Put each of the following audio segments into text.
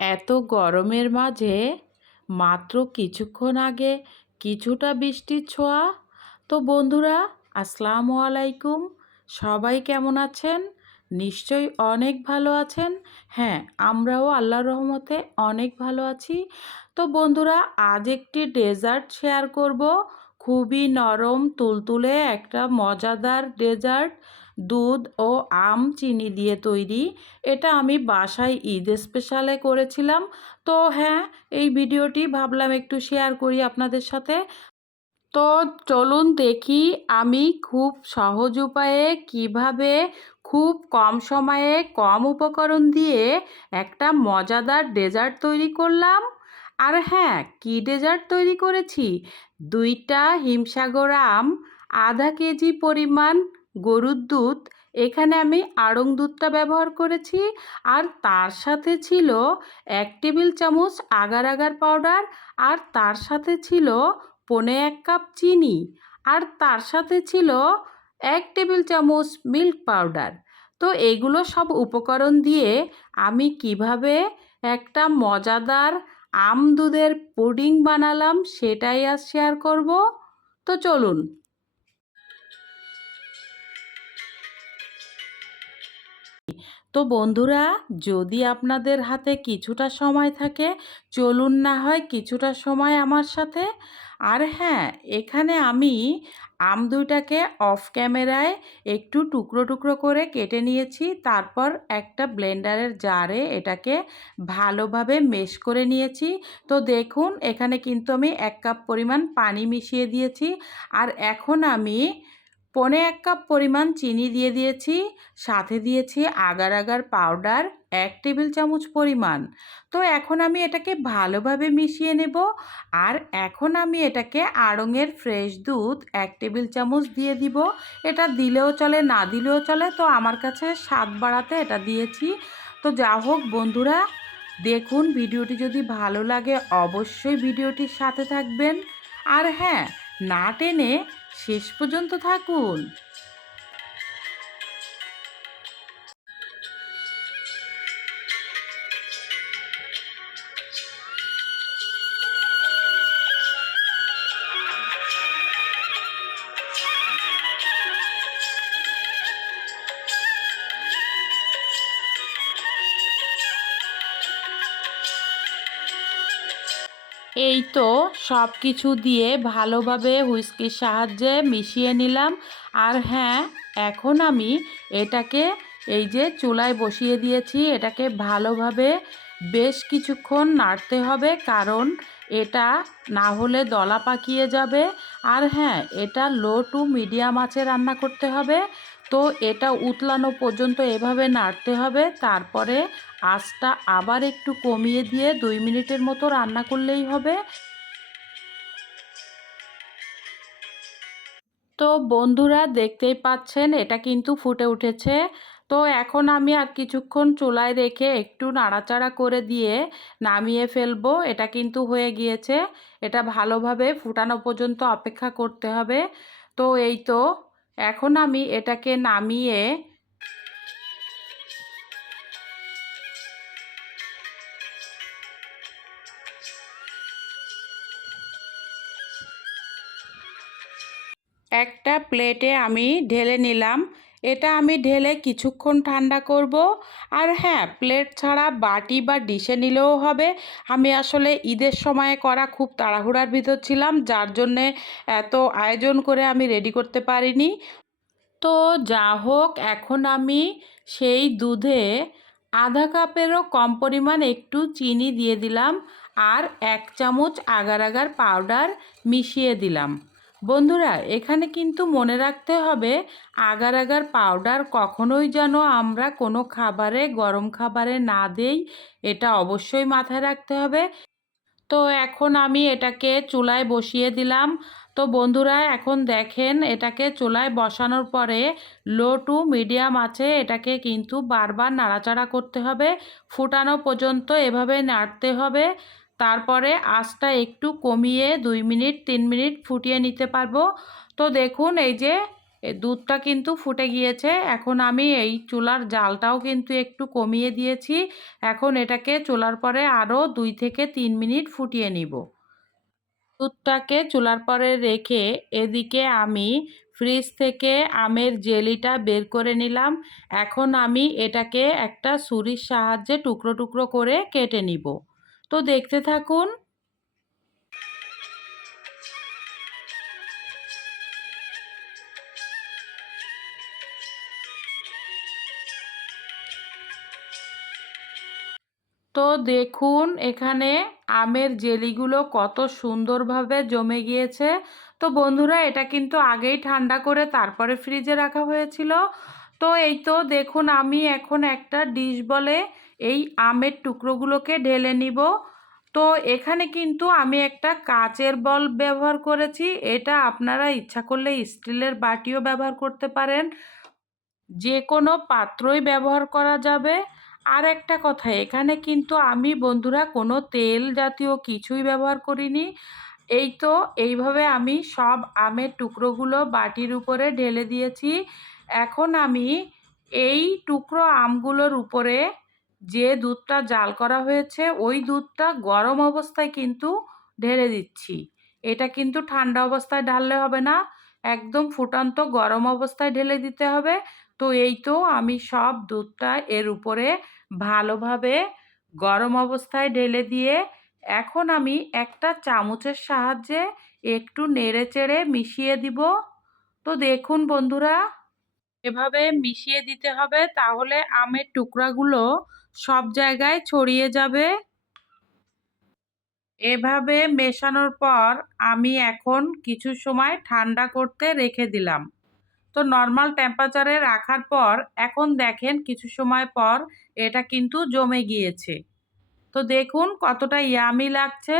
এত গরমের মাঝে? মাত্র কিছুক্ষণ আগে কিছুটা বৃষ্টির ছোঁয়া। তো বন্ধুরা, আসসালামু আলাইকুম। সবাই কেমন আছেন? নিশ্চয়ই অনেক ভালো আছেন। হ্যাঁ আমরাও আল্লাহর রহমতে অনেক ভালো আছি। তো বন্ধুরা, আজ একটি ডেজার্ট শেয়ার করব। খুবই নরম, তুলতুলে একটা মজাদার ডেজার্ট। দুধ ও আম চিনি দিয়ে তৈরি। এটা আমি বাসায় ঈদ স্পেশালে করেছিলাম। তো হ্যাঁ এই ভিডিওটি ভাবলাম একটু শেয়ার করি আপনাদের সাথে। তো চলুন দেখি আমি খুব সহজ উপায়ে কীভাবে খুব কম সময়ে কম উপকরণ দিয়ে একটা মজাদার ডেজার্ট তৈরি করলাম। আর হ্যাঁ কি ডেজার্ট তৈরি করেছি? দুইটা হিমসাগর আম, আধা কেজি পরিমাণ গরুর দুধ, এখানে আমি আড়ং দুধটা ব্যবহার করেছি। আর তার সাথে ছিল এক টেবিল চামচ আগার আগার পাউডার, আর তার সাথে ছিল পনে এক কাপ চিনি, আর তার সাথে ছিল এক টেবিল চামচ মিল্ক পাউডার। তো এগুলো সব উপকরণ দিয়ে আমি কীভাবে একটা মজাদার আম দুধের পুডিং বানালাম সেটাই আজ শেয়ার করব। তো চলুন। তো বন্ধুরা, যদি আপনাদের হাতে কিছুটা সময় থাকে, চলুন না হয় কিছুটা সময় আমার সাথে। আর হ্যাঁ এখানে আমি আম দুইটাকে অফ ক্যামেরায় একটু টুকরো টুকরো করে কেটে নিয়েছি। তারপর একটা ব্লেন্ডারের জারে এটাকে ভালোভাবে মেশ করে নিয়েছি। তো দেখুন, এখানে কিন্তু আমি এক কাপ পরিমাণ পানি মিশিয়ে দিয়েছি। আর এখন আমি পনে এক কাপ পরিমাণ চিনি দিয়ে দিয়েছি, সাথে দিয়েছি আগার আগার পাউডার এক টেবিল চামচ পরিমাণ। তো এখন আমি এটাকে ভালোভাবে মিশিয়ে নেব আর এখন আমি এটাকে আড়ঙের ফ্রেশ দুধ এক টেবিল চামচ দিয়ে দিব। এটা দিলেও চলে, না দিলেও চলে, তো আমার কাছে স্বাদ বাড়াতে এটা দিয়েছি। তো যা হোক বন্ধুরা, দেখুন ভিডিওটি যদি ভালো লাগে অবশ্যই ভিডিওটির সাথে থাকবেন। আর হ্যাঁ না টেনে শেষ পর্যন্ত থাকুন। এই তো সব কিছু দিয়ে ভালোভাবে হুইস্কির সাহায্যে মিশিয়ে নিলাম। আর হ্যাঁ এখন আমি এটাকে এই যে চুলায় বসিয়ে দিয়েছি, এটাকে ভালোভাবে বেশ কিছুক্ষণ নাড়তে হবে, কারণ এটা না হলে দলা পাকিয়ে যাবে। আর হ্যাঁ এটা লো টু মিডিয়াম আঁচে রান্না করতে হবে। তো এটা উতলানো পর্যন্ত এভাবে নাড়তে হবে। তারপরে আঁচটা আবার একটু কমিয়ে দিয়ে দুই মিনিটের মতো রান্না করলেই হবে। তো বন্ধুরা, দেখতেই পাচ্ছেন, এটা কিন্তু ফুটে উঠেছে। তো এখন আমি আর কিছুক্ষণ চুলায় রেখে একটু নাড়াচাড়া করে দিয়ে নামিয়ে ফেলব। এটা কিন্তু হয়ে গিয়েছে। এটা ভালোভাবে ফুটানো পর্যন্ত অপেক্ষা করতে হবে। তো এই তো এখন আমি এটাকে নামিয়ে একটা প্লেটে আমি ঢেলে নিলাম। এটা আমি ঢেলে কিছুক্ষণ ঠান্ডা করব। আর হ্যাঁ প্লেট ছাড়া বাটি বা ডিশে নিলেও হবে। আমি আসলে ঈদের সময়ে করা খুব তাড়াহুড়ার ভিতর ছিলাম, যার জন্যে এত আয়োজন করে আমি রেডি করতে পারিনি। তো যা হোক, এখন আমি সেই দুধে আধা কাপেরও কম পরিমাণ একটু চিনি দিয়ে দিলাম আর এক চামচ আগার আগার পাউডার মিশিয়ে দিলাম। বন্ধুরা, এখানে কিন্তু মনে রাখতে হবে, আগার আগার পাউডার কখনোই যেন আমরা কোনো খাবারে, গরম খাবারে না দেই, এটা অবশ্যই মাথায় রাখতে হবে। তো এখন আমি এটাকে চুলায় বসিয়ে দিলাম। তো বন্ধুরা, এখন দেখেন, এটাকে চুলায় বসানোর পরে লো টু মিডিয়াম আছে, এটাকে কিন্তু বারবার নাড়াচাড়া করতে হবে। ফুটানো পর্যন্ত এভাবে নাড়তে হবে। তারপরে আঁচটা একটু কমিয়ে দুই মিনিট, তিন মিনিট ফুটিয়ে নিতে পারব। তো দেখুন, এই যে দুধটা কিন্তু ফুটে গিয়েছে। এখন আমি এই চুলার জালটাও কিন্তু একটু কমিয়ে দিয়েছি। এখন এটাকে চুলার পরে আরও দুই থেকে তিন মিনিট ফুটিয়ে নিব। দুধটাকে চুলার পরে রেখে এদিকে আমি ফ্রিজ থেকে আমের জেলিটা বের করে নিলাম। এখন আমি এটাকে একটা ছুরির সাহায্যে টুকরো টুকরো করে কেটে নিব। তো দেখতে থাকুন। তো দেখুন, এখানে আমের জেলিগুলো কত সুন্দরভাবে জমে গিয়েছে। তো বন্ধুরা, এটা কিন্তু আগেই ঠান্ডা করে তারপরে ফ্রিজে রাখা হয়েছিল। তো এই তো দেখুন, আমি এখন একটা ডিশ বলে এই আমের টুকরোগুলোকে ঢেলে নিব। তো এখানে কিন্তু আমি একটা কাচের বল ব্যবহার করেছি। এটা আপনারা ইচ্ছা করলে স্টিলের বাটিও ব্যবহার করতে পারেন। যে কোনো পাত্রই ব্যবহার করা যাবে। আর একটা কথা, এখানে কিন্তু আমি, বন্ধুরা, কোনো তেল জাতীয় কিছুই ব্যবহার করিনি। এই তো, এইভাবে আমি সব আমের টুকরোগুলো বাটির উপরে ঢেলে দিয়েছি। এখন আমি এই টুকরো আমগুলোর উপরে যে দুধটা জাল করা হয়েছে, ওই দুধটা গরম অবস্থায় কিন্তু ঢেলে দিচ্ছি। এটা কিন্তু ঠান্ডা অবস্থায় ঢাললে হবে না, একদম ফুটান্ত গরম অবস্থায় ঢেলে দিতে হবে। তো এই তো আমি সব দুধটা এর উপরে ভালোভাবে গরম অবস্থায় ঢেলে দিয়ে এখন আমি একটা চামচের সাহায্যে একটু নেড়ে চেড়ে মিশিয়ে দিব। তো দেখুন বন্ধুরা এভাবে মিশিয়ে দিতে হবে, তাহলে আমের টুকরাগুলো সব জায়গায় ছড়িয়ে যাবে। এভাবে মেশানোর পর আমি এখন কিছু সময় ঠান্ডা করতে রেখে দিলাম। তো নর্মাল টেম্পারেচারে রাখার পর এখন দেখেন কিছু সময় পর এটা কিন্তু জমে গিয়েছে। তো দেখুন কতটা ইয়ামি লাগছে।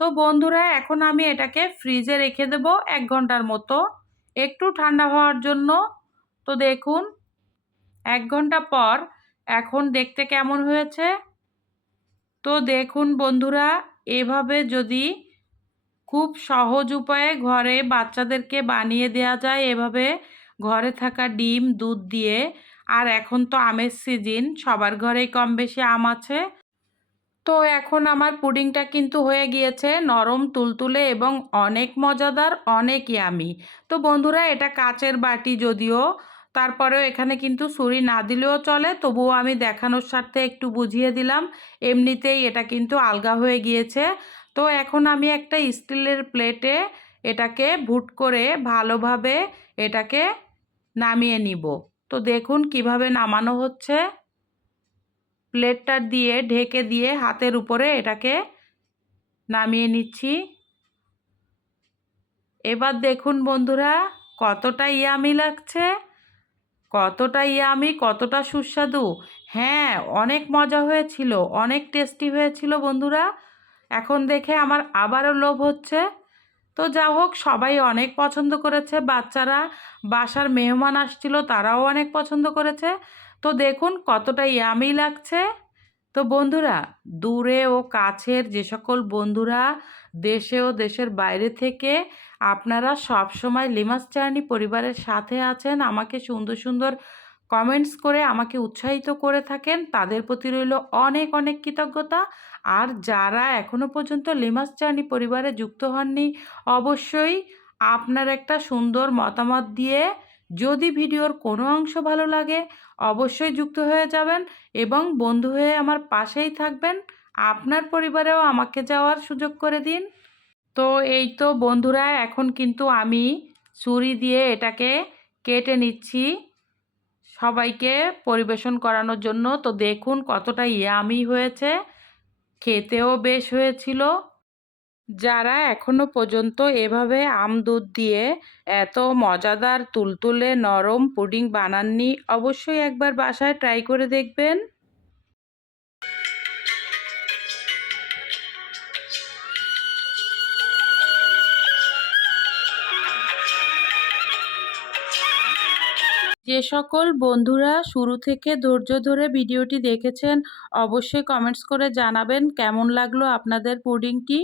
তো বন্ধুরা, এখন আমি এটাকে ফ্রিজে রেখে দেব এক ঘণ্টার মতো। একটু ঠান্ডা হওয়ার জন্য তো দেখুন, এক ঘণ্টা পর এখন দেখতে কেমন হয়েছে? তো দেখুন বন্ধুরা, এভাবে যদি খুব সহজ উপায়ে ঘরে বাচ্চাদেরকে বানিয়ে দেওয়া যায়, এভাবে ঘরে থাকা ডিম, দুধ দিয়ে, আর এখন তো আমের সিজন, সবার ঘরেই কম বেশি আম আছে। তো এখন আমার পুডিংটা কিন্তু হয়ে গিয়েছে নরম, তুলতুলে এবং অনেক মজাদার অনেক ইয়ামি তো বন্ধুরা, এটা কাচের বাটি যদিও তারপরেও এখানে কিন্তু ছুরি না দিলেও চলে, তবুও আমি দেখানোর স্বার্থে একটু বুঝিয়ে দিলাম। এমনিতেই এটা কিন্তু আলগা হয়ে গিয়েছে। তো এখন আমি একটা স্টিলের প্লেটে এটাকে ভুট করে ভালোভাবে এটাকে নামিয়ে নিব। তো দেখুন কীভাবে নামানো হচ্ছে। প্লেটটা দিয়ে ঢেকে দিয়ে হাতের উপরে এটাকে নামিয়ে নিচ্ছি। এবার দেখুন বন্ধুরা কতটা ইয়ামি লাগছে। কতটা ইয়ামি কতটা সুস্বাদু। হ্যাঁ অনেক মজা হয়েছিল, অনেক টেস্টি হয়েছিল বন্ধুরা। এখন দেখে আমার আবারও লোভ হচ্ছে। তো যা হোক, সবাই অনেক পছন্দ করেছে, বাচ্চারা, বাসার মেহমান আসছিল, তারাও অনেক পছন্দ করেছে। তো দেখুন কতটা ইয়ামি লাগছে। তো বন্ধুরা, দূরে ও কাছের যে সকল বন্ধুরা দেশে ও দেশের বাইরে থেকে আপনারা সব সময় লিমাস চার্নি পরিবারের সাথে আছেন, আমাকে সুন্দর সুন্দর কমেন্টস করে আমাকে উৎসাহিত করে থাকেন। তাদের প্রতি রইল অনেক অনেক কৃতজ্ঞতা। আর যারা এখনও পর্যন্ত লিমাস চার্নি পরিবারে যুক্ত হননি, অবশ্যই আপনার একটা সুন্দর মতামত দিয়ে যদি ভিডিওর কোনো অংশ ভালো লাগে, অবশ্যই যুক্ত হয়ে যাবেন এবং বন্ধু হয়ে আমার পাশেই থাকবেন। আপনার পরিবারেও আমাকে যাওয়ার সুযোগ করে দিন। তো এই তো বন্ধুরা, এখন কিন্তু আমি ছুরি দিয়ে এটাকে কেটে নিচ্ছি। সবাইকে পরিবেশন করানোর জন্য। তো দেখুন কতটা ইয়ামি হয়েছে। খেতেও বেশ হয়েছিল। যারা এখনও পর্যন্ত এভাবে আম দুধ দিয়ে এত মজাদার তুলতুলে নরম পুডিং বানাননি, অবশ্যই একবার বাসায় ট্রাই করে দেখবেন। যে সকল বন্ধুরা শুরু থেকে ধৈর্য ধরে ভিডিওটি দেখেছেন, অবশ্যই কমেন্টস করে জানাবেন কেমন লাগল আপনাদের পুডিংটি।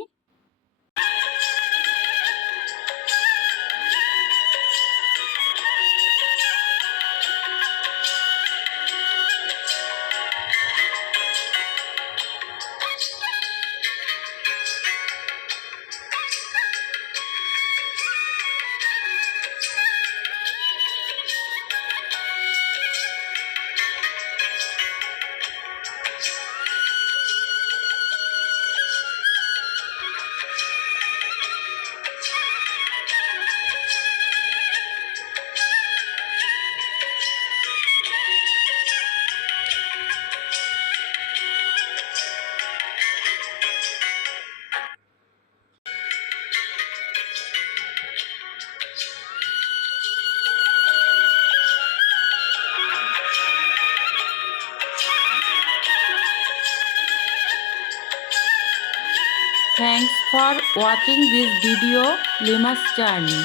Thanks for watching this video Lima's journey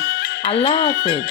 Allah হাফেজ।